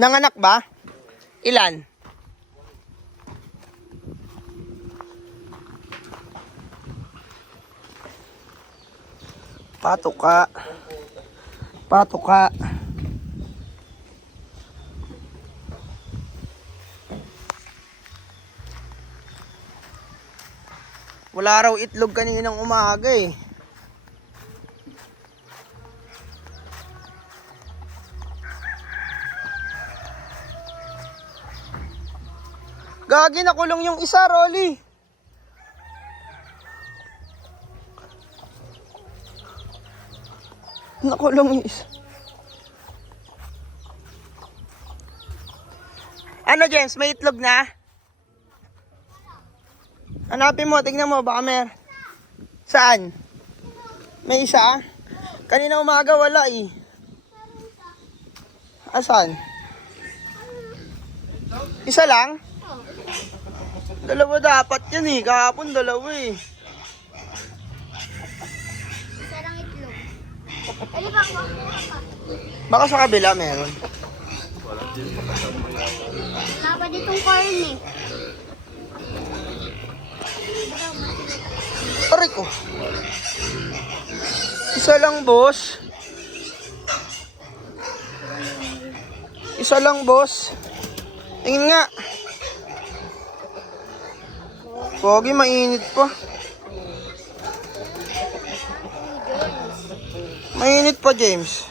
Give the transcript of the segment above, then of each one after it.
Nanganak ba? Ilan? Patuka. Patuka. Wala raw itlog kaninang umaga eh. Gagi nakulong yung isa, Rolly. Nakulong yung isa. Ano, James? May itlog na? Hanapin mo, tignan mo, baka mer. Saan? May isa? Kanina umaga wala eh. Asan? Isa lang? Dalawa dapat yan eh. Kahapon dalawa eh. Sarang itlog. Ano ba ako? Baka sa kabila meron. Wala pa ditong corn eh. Aray ko. Isa lang, boss. Isa lang, boss. Tingin nga. Pogi, mainit pa. Mainit pa, James.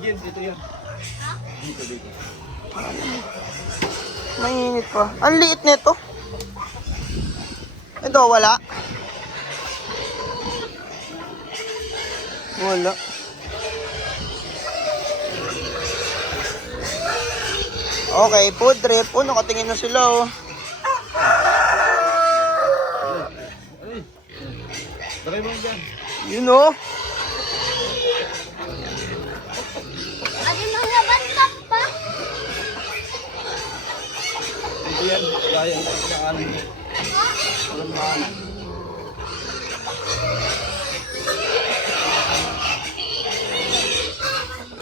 James, dito yan. Mainit pa. Ang liit nito. Ito, wala. Wala. Okay, food trip. Oh, nakatingin na sila, oh. Yun, oh. Adi mga bantak pa. Dito yan. Kaya ang ano. Walang maano.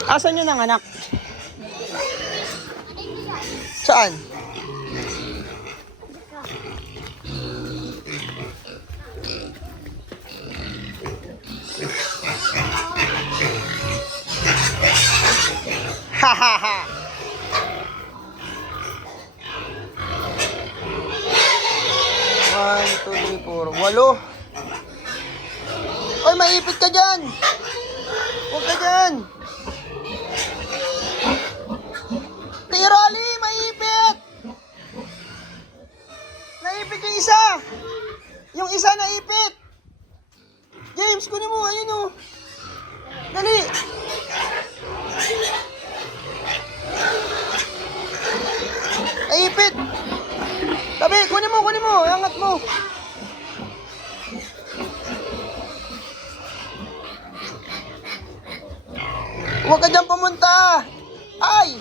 Asan yun ang anak? Saan? Huwag ka dyan pumunta! Ay!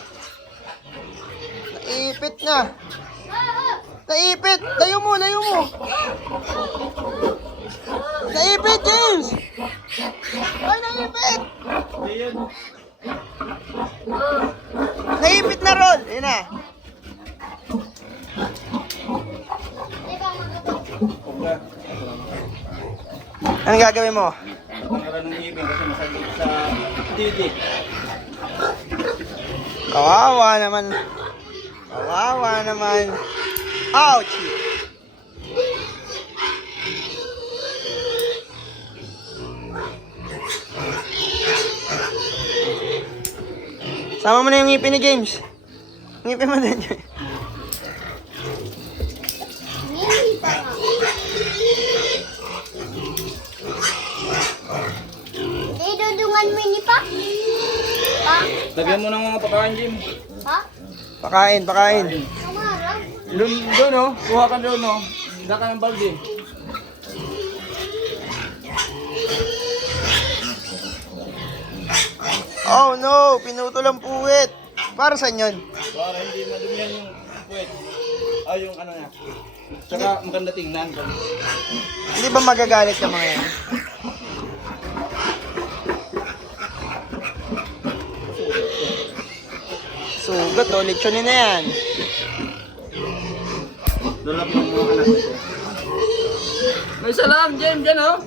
Naipit na. Naipit! Layo mo, layo mo! Naipit, James! Ay, naipit! Naipit na, Rol! Ayun na. Anong gagawin mo? Meron ng ibig kasi masagit sa titi. Kawawa naman. Kawawa naman. Ouch! Sama mo na yung ngipin ni James. Ngipin mo din. Hindi pa nga. Hindi, dudungan mo ini pa. Pa? Lagyan mo ng mga pakain, Jim. Pa? Pakain, pakain. Doon, doon oh. Kuha ka doon oh. Handa ka ng balde. Oh no, pinutol ang puwit. Para saan yun? Para hindi madumihan yung puwet. Ay, yung ano niya. Tsaka maganda tingnan. Hindi ba magagalit yung mga yan? Sugat, oh. Lechonin na yan. Dulap ng mga anak. May lang, Jem, dyan oh.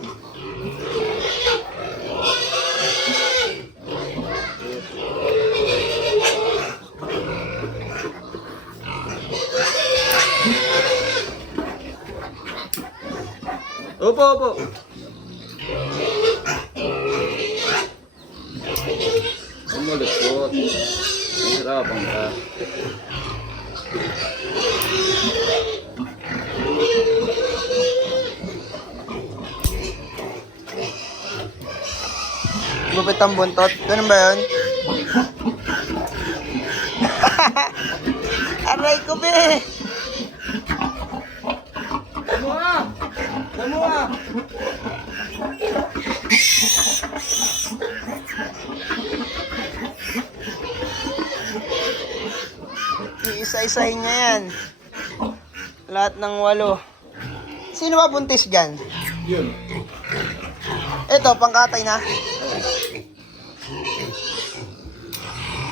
Opo, opo. Umulipot. Mahirapan ka. Gupit ang buntot. Ganun ba yun? Aray ko, be! Semua! Semua! Iisa-isahin niya yan. Lahat ng walo. Sino ba buntis dyan? Yun. Ito, pangkatay na.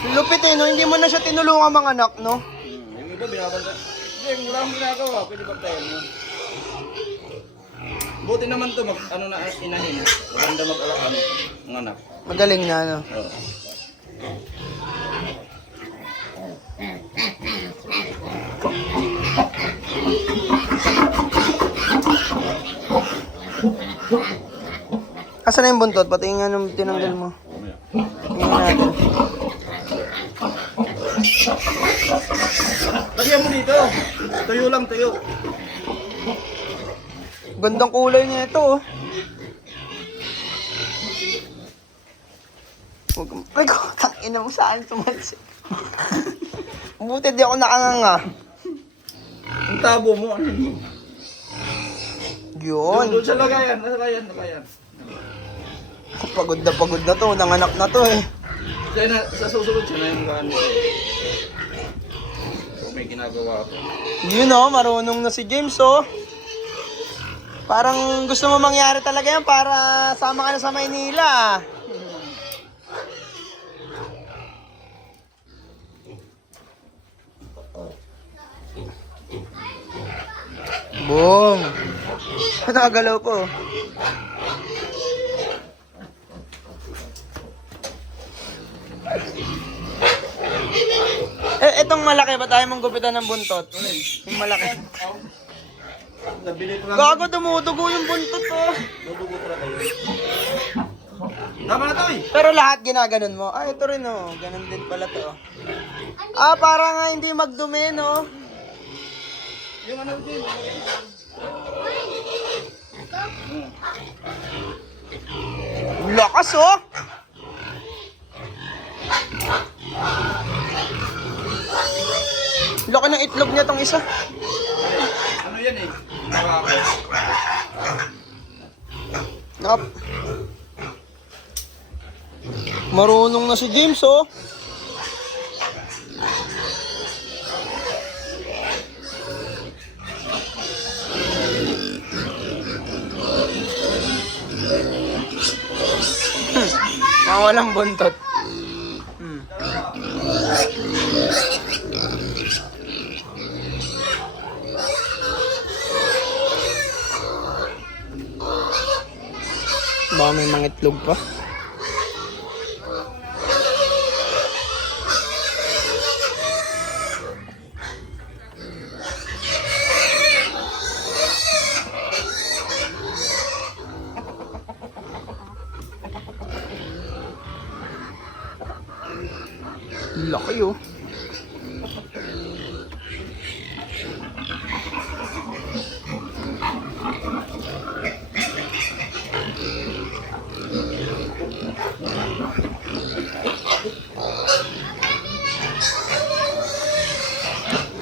Lupit eh, no? Hindi mo na siya tinulungan mga anak, no? Hmm, yung iba binabanta. Hindi, wala akong ginagawa. Pwede bantayan mo. Buti naman to mag ano na inahin. Maganda mag-alak ano, ng anak. Magaling na, no? Oo. Asan na yung buntot? Pati nga nung tinanggal mo. Tingnan natin. Lagyan mo dito. Tuyo lang, tuyo. Gandang kulay niya ito, oh. Huwag kang... Ay, tangina mo saan tumansi. Buti di ako nakanganga. Ang tabo mo, ano yun? Yun. Doon, sa lagayan, nasa lagayan, lagayan. Pagod na pagod na to. Nanganak na to, eh. Kaya na, sa susunod siya na yung gaan mo. So, may ginagawa ako. Yun, oh. Marunong na si James, oh. Parang gusto mo mangyari talaga yan para sama ka na sa Maynila. Boom! Nakagalaw po. Eh, etong malaki ba tayo mong gupitan ng buntot? Yung malaki. Nabili ko lang. Gago, dumudugo yung buntot, oh. Dudugo ko lang kayo. Tama na to eh. Pero lahat ginaganon mo. Ah, ito rin, oh. Ganon din pala to. Ah, para nga hindi magdumi, no? Yung ano din. Lakas, oh! Laki ng itlog niya tong isa. Ano yan eh? Nap. Marunong na si James, oh. Mga walang buntot. Hmm. Baka may mga itlog pa.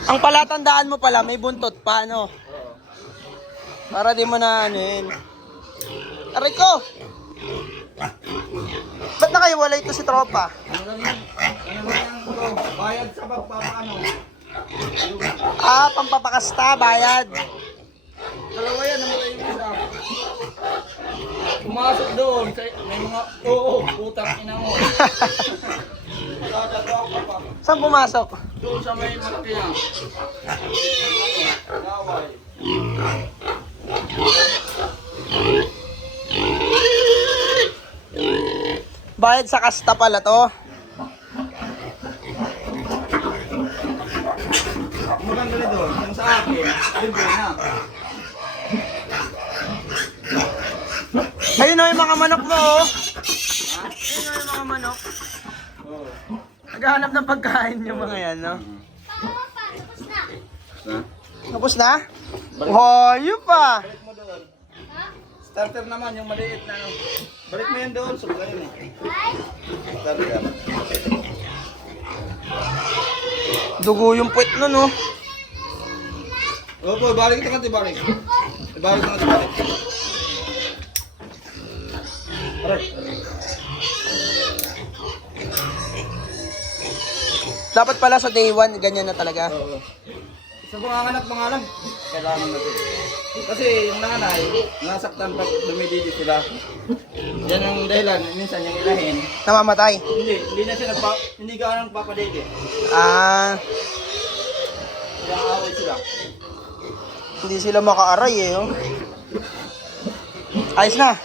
Ang palatandaan mo pala, may buntot pa, no? Para di mo na ano yun. Aray ko! Ba't nakahiwalay ito si tropa? Ano? Ano? Bayad sa pagpapaano. Ah, pampapakasta, bayad. Dalawa yan, namatay yung isa. Pumasok doon. May mga, oo, putang ina mo. Saan pumasok? Doon sa may. Laway. Bayad sa kasta pala to. Maganda rin doon. Yung sa akin, libre na. Ayun o yung mga manok mo oh. Ayun o yung mga manok. Naghahanap ng pagkain yung mga yan, no? Pa, tapos na. Na? Tapos na? Hoyo pa! Balik mo doon. Ha? Starter naman, yung maliit na ano. Balik mo yan doon. Subla yun eh. Starter. Dugo yung puwet nun, no? Opo, balik ito kanti, balik. Ibalik ito kanti, balik. Aray. Dapat pala sa day one, ganyan na talaga. Oo. Sa panganganak mga alam, kailangan natin. Kasi yung nanay, nasaktan pag dumididi sila. Yan ang dahilan, minsan yung ilahin. Namamatay. Hindi, hindi na sila nagpa, hindi gaano nagpapadede. Ah, Kaya away sila. hindi sila makaaray eh, oh. Ayos na.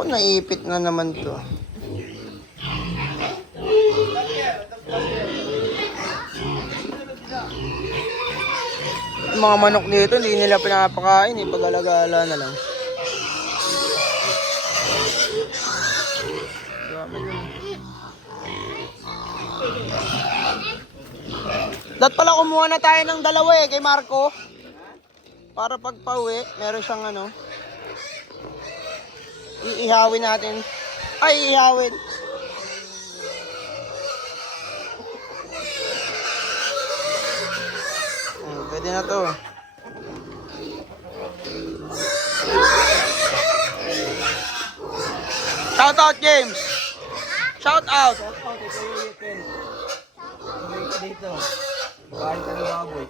Naku, naipit na naman to. Yung mga manok dito, hindi nila pinapakain eh, pag-alagala na lang. Dapat pala kumuha na tayo ng dalawa eh, kay Marco. Para pag pauwi, meron siyang ano. Iihawin natin. Ay, iihawin. Hmm, pwede na to. Shout out, James. Shout out. Shout out, ito yung weekend. Dito. Kain ka ng baboy.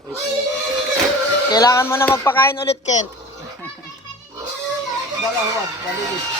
Kailangan mo na magpakain ulit, Kent. Dala huwag, balilis.